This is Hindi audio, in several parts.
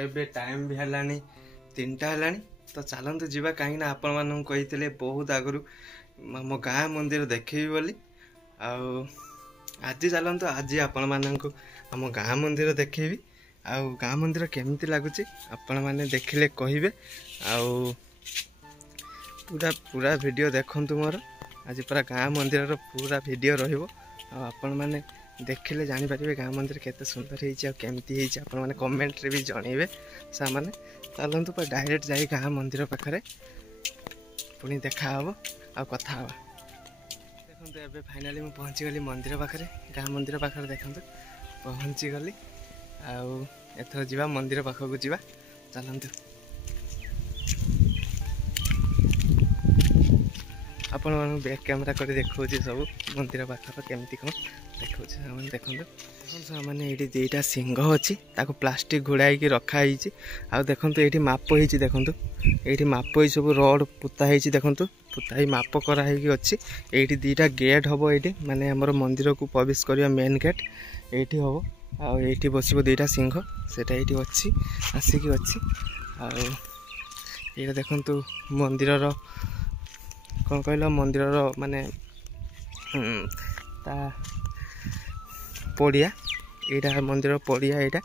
एबे टाइम भी हेलानी 3टा हेलानी तो चलतु जीवा कहीं आपण मानू कही बहुत आगु मो गाँ मंदिर देखी बोली आज चलतु आज आपण मानू आम गाँ मंदिर देखी आउ गाँ मंदिर केमती लगुच आपण मैंने देखिले कहे आउ पूरा पूरा वीडियो देखंतु मोर आज पूरा गाँ मंदिर पूरा वीडियो रहिबो आपण मैंने देखिले जानी पारिबे गाँ मंदिर केते सुंदर होईछि आ केमती होईछि आपण माने कमेंट रे भी जणेबे सा माने चलंतु पर डायरेक्ट जाई गाँ मंदिर पाखरे पुनी देखा हबो आ कथा हबा। देखंतु एबे फाइनली मैं पहुंची गली मंदिर पाखरे गाँ मंदिर पाखरे देखंतु पहुंची गली आउ एथर जीवा मंदिर पाखकु जीवा चलंतु आपण मानू बैक कैमरा कर देखो सब मंदिर पाखर केमती कौन देखो देखो मैंने ये दुईटा सिंह अच्छी प्लास्टिक घोड़ाई रखाई आ देखो ये माप हो देखो ये माप हो सब रड पुताई देखो पुताई माप कराई अच्छी ये दुईटा गेट हम ये माने आमर मंदिर को प्रवेश करवा मेन गेट ये हम आठी बस दुईटा सिंह सेटा ये अच्छी आसिक अच्छी आ देखो मंदिर कौन कहल मंदिर माने पड़िया यहाँ मंदिर पड़िया यहाँ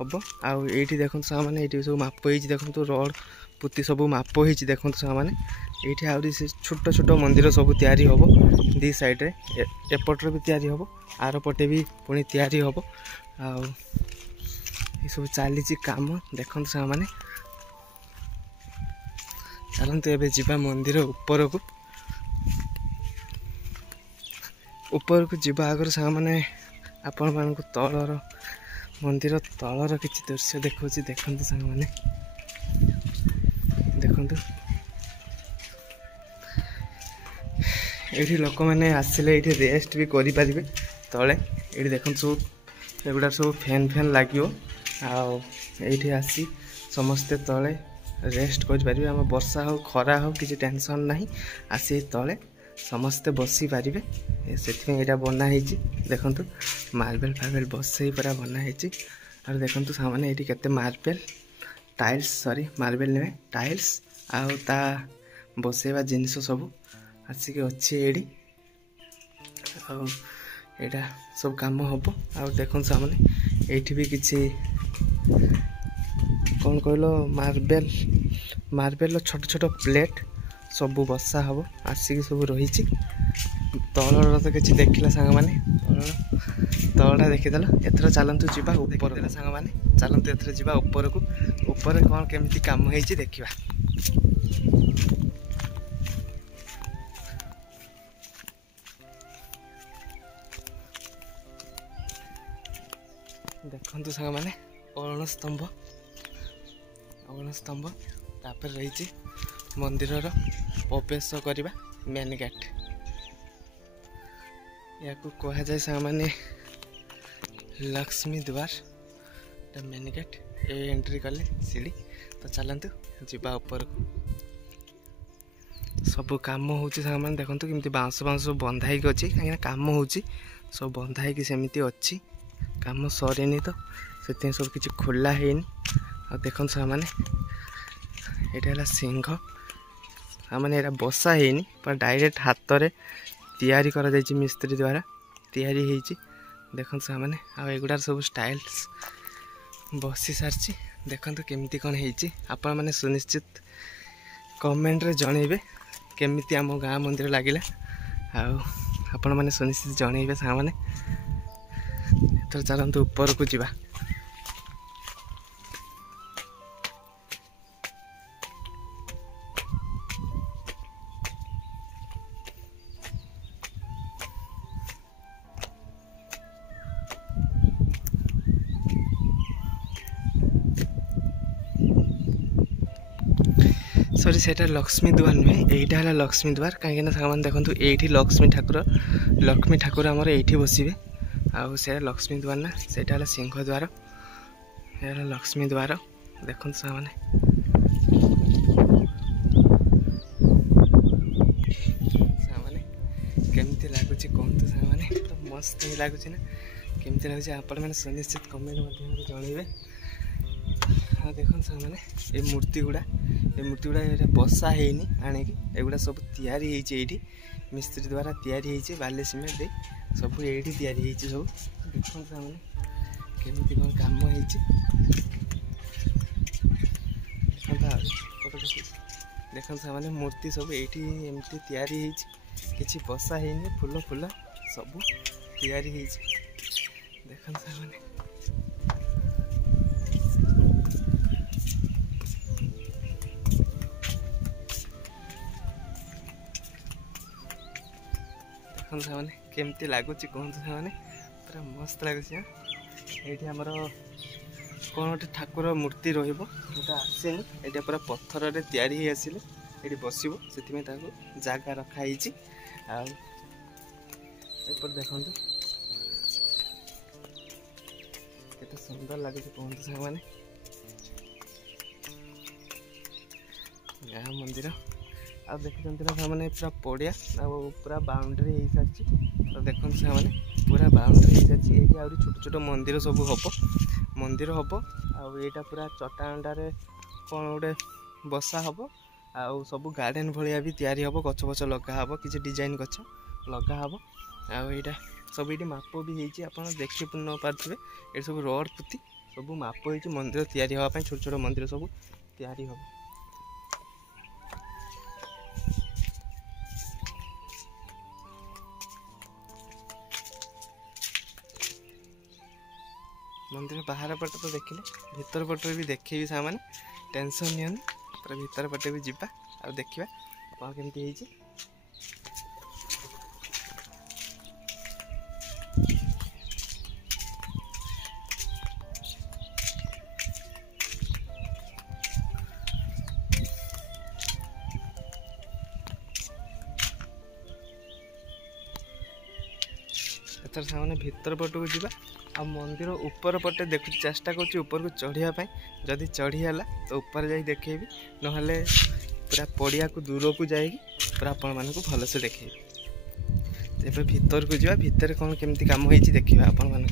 हम आउ ये देखो मैंने ये सब माप हो देखो रड पुती सब माप हो देखो मैंने ये आहरी से छोट छोट मंदिर सब तैयारी हम दी साइड्रे एपटर भी तैयारी हम आर पटे भी पुणी तैयारी हम आउ सब चली काम देखो मैंने चलते एवं जीवा मंदिर ऊपर को जीवा आगर सा मैंने आपण मान तलर मंदिर तलर किसी दृश्य देखा देखते सांग मैंने देखु ये लोक मैंने आसिले ये रेस्ट भी करें तले ये देखो सब एगुड़ा सब फैन फैन लगे आठी आसी समस्ते तले रेस्ट करें आम वर्षा हो खरा हो किसी टेंशन नहीं आसी तले समस्ते बसी पारे से यहाँ बनाई देखु मार्बल फार्बल बसई पूरा बनाई और देखो सामने ये केते मार्बल टाइल्स सॉरी मार्बल नुहे टाइल्स आउता बसैवा जिनस सब आसिक अच्छी यहाँ सब काम हम आ देखो सामने ये भी किसी कौन कहल मार्बल मार्बल छोट छोट प्लेट सब बसा हम आसिक सब रही तलर तो किसी देखला सांग मैंने तलटा देखीदेल एथर चलतु जीवा ऊपर सांग मैंने चलतु एथर जीवा ऊपर को ऊपर कौन केमती काम होइछि देखिबा। देखंतु सांग मैंने अरुण स्तंभ तापर रही मंदिर प्रवेश करवा मेन गेट या कह जाए सांग मैंने लक्ष्मी द्वार मेन गेट ये एंट्री कले सीढ़ी तो चलतु जीवा ऊपर को सब काम हो मैंने देखो केमती बाँस बाँस बंधा अच्छी कहीं काम हो सब बंधा सेमती अच्छी काम सरेनी तो से सब किसी खोला है देखो मैंने ये सिंह मैंने यहाँ बसा है पर डायरेक्ट हाथ में तैयारी करा जायछि मिस्त्री द्वारा तैयारी होइछि देखो मैंने आगुड़ा सब स्टाइल्स बसी सारी देखो केमती कौन होइछि आपण माने सुनिश्चित कमेंट रे जणेबे केमिति आम गाँ मंदिर लगिला आपण माने सुनिश्चित जणेबे सांग माने एथर चलतु ऊपर को जीवा। सॉरी सेटा लक्ष्मी द्वार नुहे यहीटा है लक्ष्मी द्वार कहीं सामान देखो ये लक्ष्मी ठाकुर आमर ये बसवे आउ से लक्ष्मी द्वार ना सेटा सिंह द्वार ये लक्ष्मी द्वार देखो सामने केमती लगुच कहतु सामने तो मस्त ही लगुच ना केमती लगुच आपण मैंने सुनिश्चित कमेंट जनइबे हाँ देखो सामने ये मूर्ति गुड़ा ये बसा है आणिकी एगुड़ा सब तैयारी होती मिस्त्री द्वारा तैयारी होती बाली सिमेंट दे सब ये तैयारी होती सब देखो सामने केमी कौन कम हो देखो सामने मूर्ति सब ये एमती तैयारी किसी बसा है फूल फूल सब तैयारी देखो सामने देखो सामने केमती लगुच कहतु सामने पूरा मस्त लगुच ये आमर कौन गोटे ठाकुर मूर्ति रोटा आसे ये पूरा पत्थर रे तैयारी हो आसिले ये बस से जगह रखाई देखो केते सुंदर लगे कहतु सामने गाँ मंदिर आ देखते ना मैंने पूरा पड़िया पूरा बाउंड्री हो सारी तो देखते से पूरा बाउंड्री हो सारी ये छोट छोट मंदिर सब हम मंदिर हम आईटा पूरा चट्टानटारे कौन गोटे बसा हम आउ सब गार्डन भाया भी तैयारी हम गछ गछ लगा हम किसी डिजाइन गछ लगा हम आईटा सब ये माप भी होती आप देखी न पारे ये सब रड पुती सब माप हो मंदिर तैयारी हाँपाई छोट छोट मंदिर सब तैयारी हम मंदिर बाहर पटे तो देखिले भीतर पटे भी देखी सामान टेंशन नहीं पूरा भीतर पटे भी जीवा आ देखा कौन केमती एथर सामने भीतर पटू जीवा आ मंदिर ऊपर पटे देखु चेष्टा कर ऊपर को चढ़ाई जदि चढ़ीगला तो ऊपर जा देखेबी ना पूरा पड़िया को दूर को जाएगी पूरा आपण मान भल से देखेबी तेज भीतर को जा भितर कौन केमती कम हो देखा आपण मान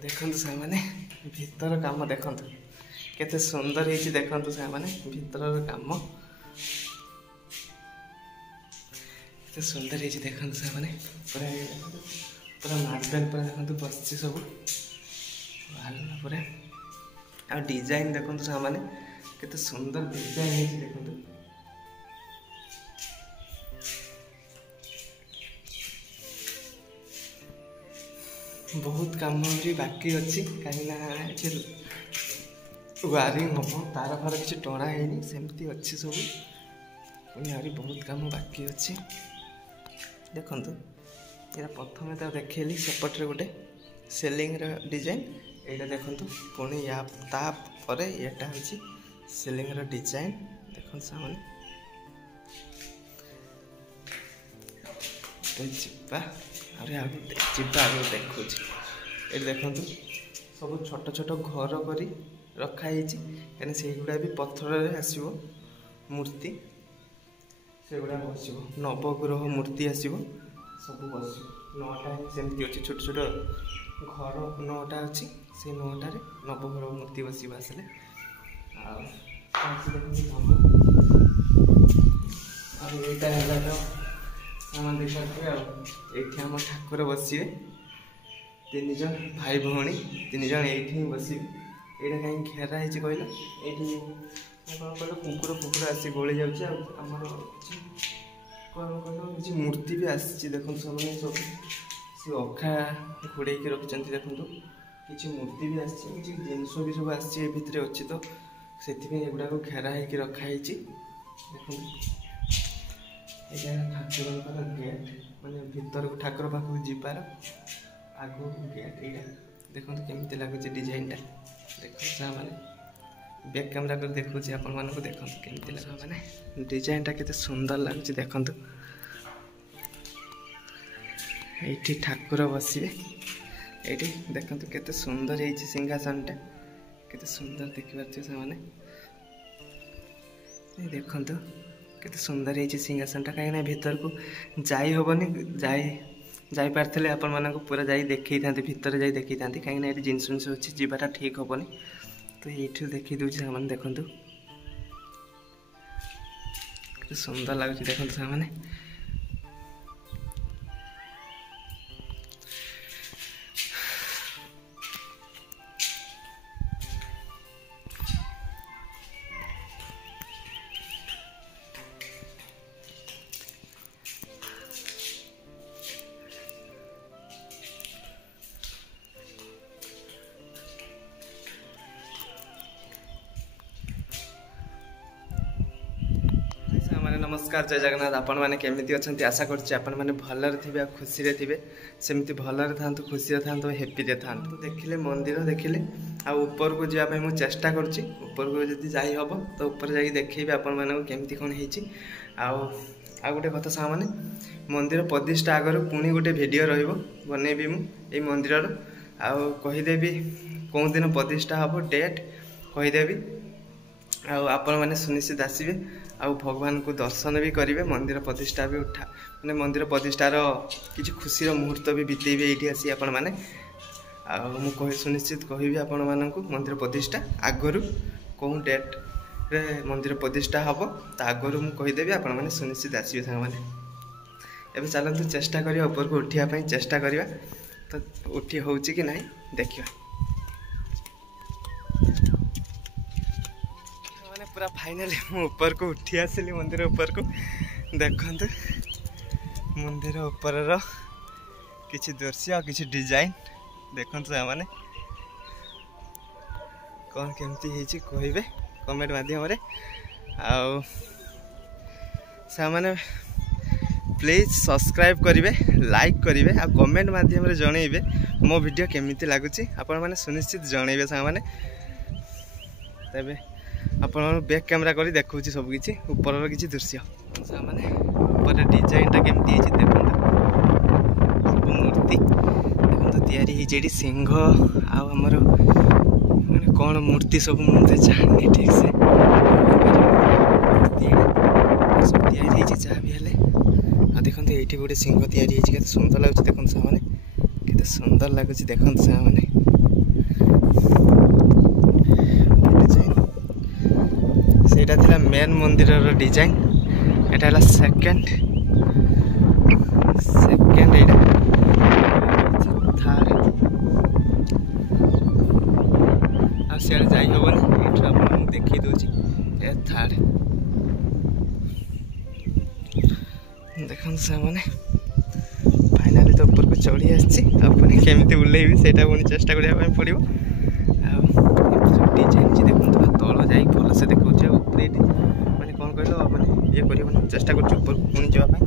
देखु से भीतर कम देखु केते सुंदर है देखु से भीतर कम केते सुंदर है देखु से पूरा पूरा मार्बल पूरा देखो बस सब पूरा आ डिजाइन देखो सामने केते सुंदर डिजाइन है देखो बहुत काम भी बाकी अच्छी कहीं वायरिंग हम तार फार किसी टणा है सेमती अच्छी सब आहरी बहुत काम बाकी अच्छी देखो ये प्रथम तो देखली सेपटे गोटे सेलिंग डिजाइन यहाँ देखु पुणी या तापर यहाँ हूँ सेलिंग डिजाइन देखो सामने जीवा आगे देखु ये देखु सब छोट छोट घर कर रखाई कहीं से गुड़ा भी पत्थर आसो मूर्ति से गुड़ा बस नवग्रह मूर्ति आसो सब बस 9टा सेमती अच्छी छोट छोट घर 9टा अच्छी से 9टार नवग्रह मूर्ति बस आसले यहाँ तो सामान देखिए ये आम ठाकुर बसवे 3 जन भाई भौणी 3 जन ये बस यहाँ कहीं घेरा है कहल ये कौन कहल कुकुर फुकुर आसी गोली जामर कौन कहल किसी मूर्ति भी आसी देखो सामने सब सी अखा घोड़े रखिंट देखो किसी मूर्ति भी आसी किसी जिनस भी सब आसी भितर अच्छी तो से गुड़ाक घेरा हो रखाई देखो यहाँ ठाकुर गेट माने भीतर को ठाकुर पाखक जीवार आगो गेट यहाँ देखो केमती लगुच डिजाइनटा देखो सामने बैक कैमरा कर देखुँ आपण मानक देखो केमती लगे मैंने डिजाइनटा केते सुंदर लगुच देखो ये ठाकुर बसवे ये देखो केते सुंदर है सिंहासनटा केते सुंदर देखिपारे से देखो केते सुंदर है सिंहासनटा कहीं भीतर को जाई हेनी जापारे आपण पूरा जा देखी था भितर जा देखी था कहीं ये जिनस जिनस अच्छी जीवाटा ठीक हेनी तो ये देखी दूसरी से देखूँ सुंदर लगुच देखते से नमस्कार जय जगन्नाथ आपण मैंने केमी अच्छा आशा करें भलर थे खुशी थे सेमती भलर था खुशी था हैप्पी था तो देखिले मंदिर देखिले आ ऊपर को जावाई मुझे चेष्टा करुँची ऊपर को जब जाई हम तो ऊपर जा देखेबी आपण मानक केमती कौन हो गोटे कथा सा मैंने मंदिर प्रतिष्ठा आगर पुणी गोटे वीडियो रनईबी मुझे मंदिर आदेवी कौ दिन प्रतिष्ठा हम डेट कहीदेवी आपण मैंने सुनिश्चित आसवे आ भगवान को दर्शन भी करेंगे मंदिर प्रतिष्ठा भी उठा मैंने मंदिर प्रतिष्ठार किसी खुशी मुहूर्त भी बितेबे ये आसी आपण मैंने मुझे सुनिश्चित कहबी आपण मानक मंदिर प्रतिष्ठा आगु कौन डेट रे मंदिर प्रतिष्ठा हम तो आगु मुझेदेवी आपण मैंने सुनिश्चित आसवे सांग मैंने एवं चलते चेष्टा करिया ऊपर को उठापी चेष्टा करिया तो उठी हो कि ना देखिए पूरा फाइनली मु ऊपर को उठी आसली मंदिर ऊपर को देखते मंदिर ऊपर किसी दृश्य किसी डिजाइन देखते मैंने कौन केमती कहे कमेंट माध्यम आने प्लीज सब्सक्राइब करेंगे लाइक करेंगे आ कमेंट माध्यम जनइबे मो वीडियो केमिति लगुच आपण मैंने सुनिश्चित जनइबे साने तेबे आपण बैक कैमरा करी देखुँ सबकि ऊपर किसी दृश्य मैंने ऊपर डिजाइनटा केमती देखो सब मूर्ति देखो या सिंह आमर मैंने कौन मूर्ति सब मुझे जानी ठीक से सब या जहाँ भी हेल्ले देखते ये गोटे सिंह या सुंदर लगुच देखते से के सुंदर लगुच देखते से सेटा थिला मेन मंदिर डिजाइन एटा हला सेकंड एटा थर्ड आ सियाड़े जाई होबनी एटा आपन देखि दोची ए थर्ड देखन से माने फाइनली तो ऊपर को चढ़ी आछि आपन केमिति उल्लेबी सेटा पुनी चेष्टा करिया पय पड़िबो आ डिजाइन जे देखन तो तळ जाई भल से देखौ जे ऊपर माने कोन कहलो माने ये करियो चेष्टा कर ऊपर को पुनी जावा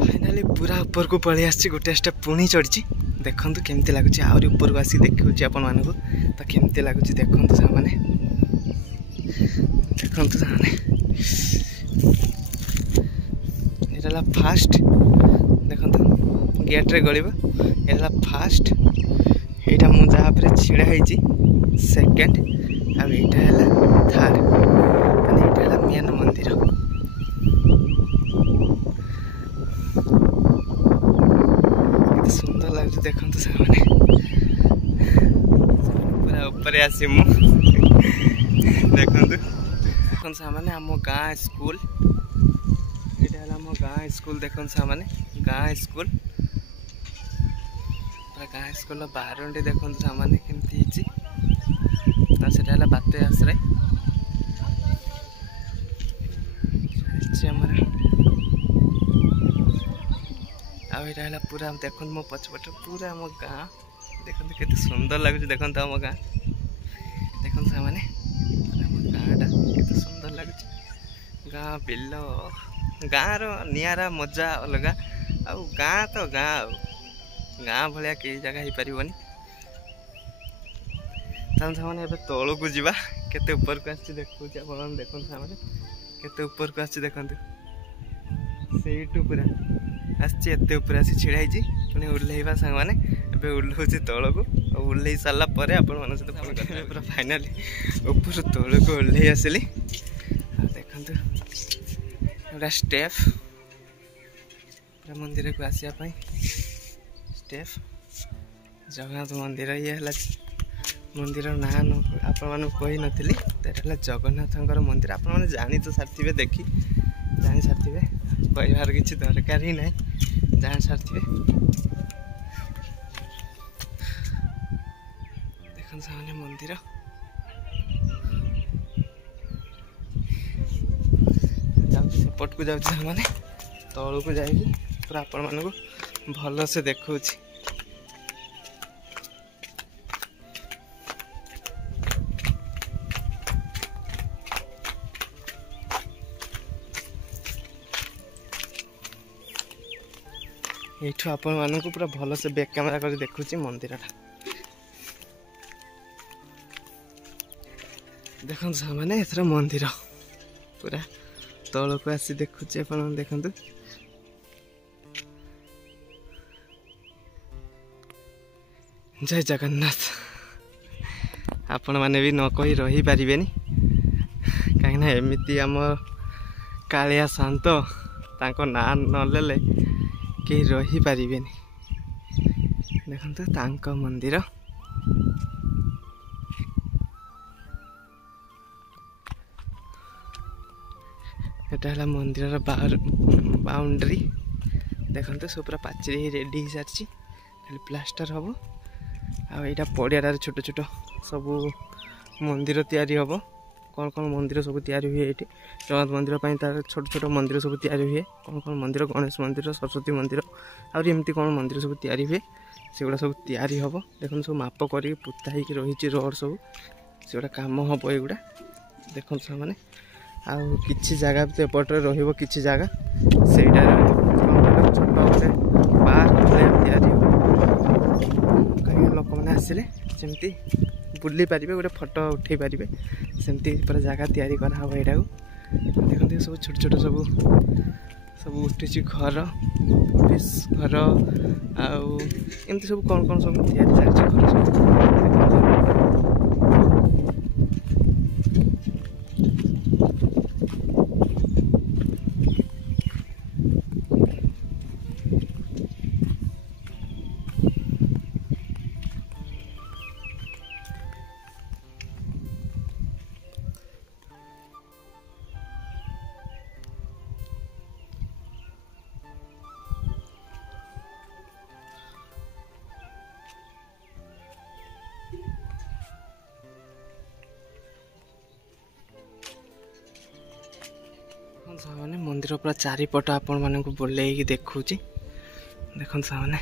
फाइनली पूरा ऊपर को पळी आछि गोटे स्टेप पुनी चढ़ी देखंतु केमती लागुछि आउरी ऊपर को आसी देखौछि आपन मानको तो केमती लागुछि देखंतु से माने देखंतु से माने एला फास्ट देखंतु गेट रे गळिबो एला फास्ट एटा मु जहाँ पर छिड़ा है सेकेंड आ एटा है थर्ड माने एटा है मेन मंदिर कितना सुंदर लगे देखते से मैंने पूरा ऊपर आसी मु देखते से मैंने आम गाँ स्कूल ये आम गाँ स्कूल देखते से मैंने गाँ स्कूल गाँ स्कूल बारंडी देखते सामान्य केमती से बाते आश्रय आईटा पूरा देख मो पछपट पूरा आम गाँ देखते केते सुंदर लगुच देखते आम गाँ देखते सामान्य गाँटा केते सुंदर लगुच गाँ बिल गाँर नियारा मजा अलग आ गाँ तो गाँ गाँ भाया कई जगह हो पारनि मैंने ए तौल को जा के ऊपर को आसी देखो देखते सामने के ऊपर को आसी देखते से पूरा आसते ऊपर आसी छिड़ा पुणी ओह्लैवा सांग मैंने ओह्लौची तौल को ओह्लै सारा पर आपण सहित पूरा फाइनाली ऊपर तौल को ओह्लै आसली देखते गोटा स्टेप मंदिर को आसवाई स्टेप जगन्नाथ मंदिर ये है मंदिर ना आपण मानक कही नी तो जगन्नाथ मंदिर आपण मैंने जानी तो सारी देखी जानी सारी कहबार किसी दरकार ही ना जान सारी देखते से मंदिर सेपट को जाने तौल को जा पूरा आपण मानक भल से देखा यू आपण मानक पूरा भल से बैक कैमेरा कर देखुची मंदिर देखो सामने एथर मंदिर पूरा तौल को आसी देखुची आपण देखु जय जगन्नाथ आपण मैंने भी न कही रही पारे कहीं एमती आम कालिया शांत तांको ना नले कहीं रही पारे देखते तांको मंदिर एटा है मंदिर बाउंड्री देखते सब पूरा पाचेरी रेडी हो सारी खाली प्लास्टर हम आईटा पड़ियार छोट छोट सब मंदिर तैयारी हम कौन कौन मंदिर सब तैयारी हुए ये जगन्नाथ मंदिर तार छोट छोट मंदिर सब तैयारी हुए कौन कौन मंदिर गणेश मंदिर सरस्वती मंदिर आमती कौन मंदिर सब तैयारी हुए सेगुड़ा सब तैयारी हम देखो सब माप कर पुता ही रही रोड सब सेगुड़ा कम हम युवा देखो मैंने आउ कि जगह तो एपटे रही जगह से छोट गोटे पार्क तैयारी कहीं लोक मैंने आसिले सेमती बुली पारे गोटे फोटो उठे पारे सेमती पूरा जगह तैयारी कराव यहाँ को देखते सब छोट छोट सब सब उठी घर ऑफिस घर आमती सब कौन कौन सब तैयारी चलती घर सब सामने मंदिर पूरा चारिपट आपण मानक बुलेकी देखुची देखो सामने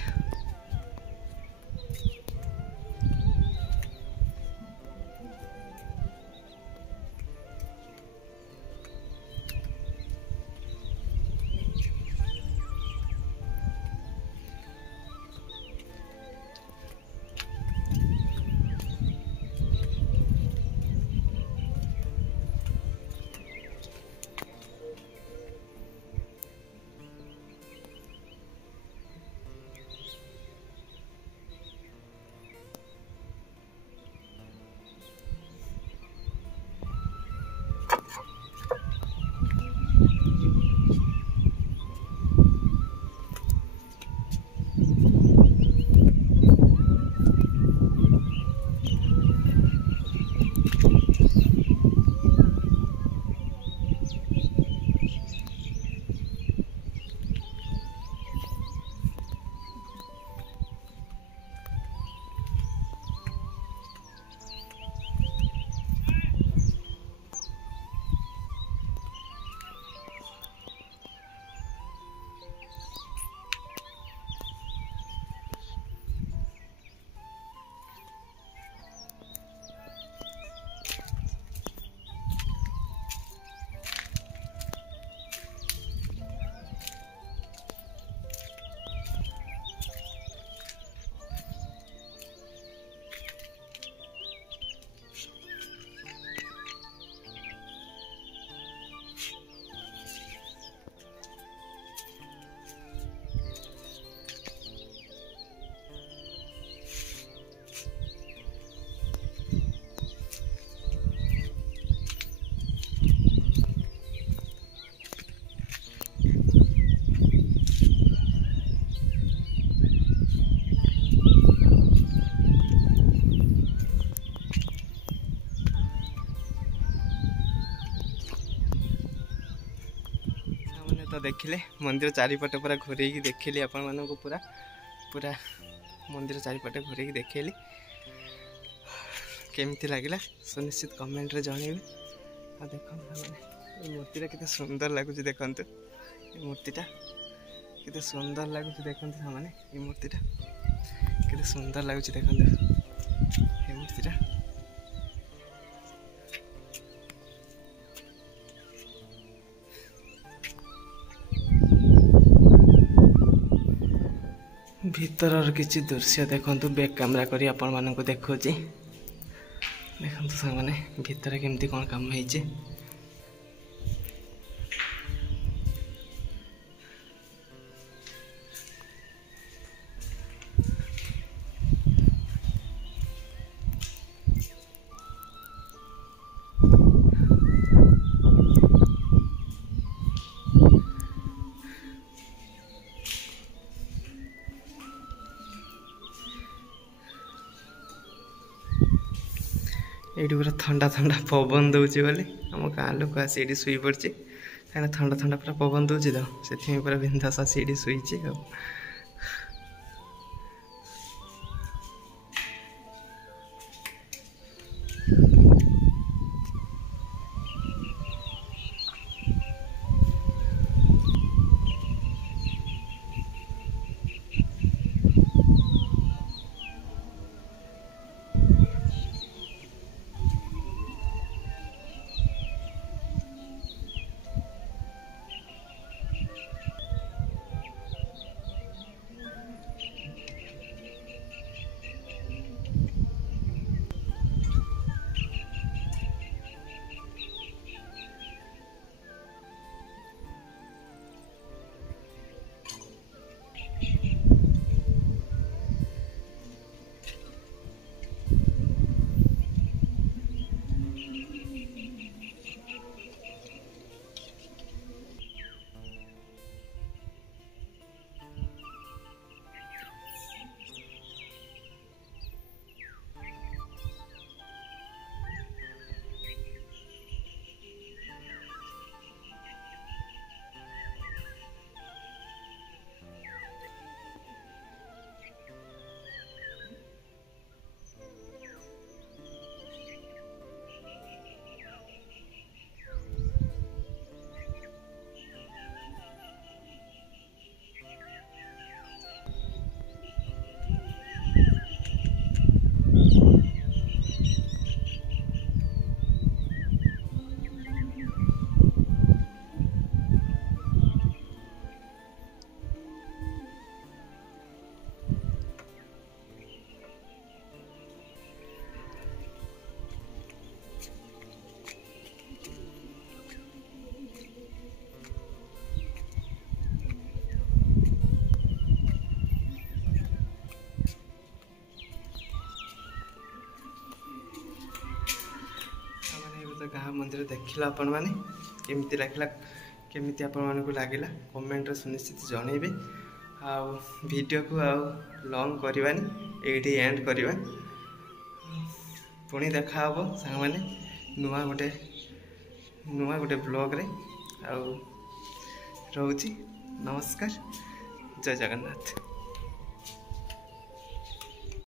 तो देखिले मंदिर चारिपटे पूरा घूरे देखिली आपण मानक पूरा पूरा मंदिर चारिपटे घूरे देखिली केमती लगे सुनिश्चित कमेंट रे जनइबे। आ देखो मैंने मूर्तिटा केते सुंदर लगुच देखु मूर्तिटा केते सुंदर लगुच देखु मैंने ये मूर्तिटा केते सुंदर लगुच देखु ये मूर्तिटा। भीतर किसी दृश्य देखु बैक कैमरा करी आपण मानक देखो देखो सामने भीतर केमती कौन काम है। ये पूरा ठंडा ठंडा पवन दूसरी बोले आम गाँ लोक आसी शुई पड़ी कहीं ठंडा ठंडा पूरा पवन दूसरी तो से पूरा बिंदास आसी शुई। गाँ मंदिर देखला आपण माने केमती लागला केमती आपण मानक लागला कमेंट रे सुनिश्चित जनइबे। आ वीडियो को आ लॉन्ग करवानी एडी एंड करवा पुणी देखा हम सांग माने नुआ गोटे ब्लॉग रे आ रोची नमस्कार जय जगन्नाथ।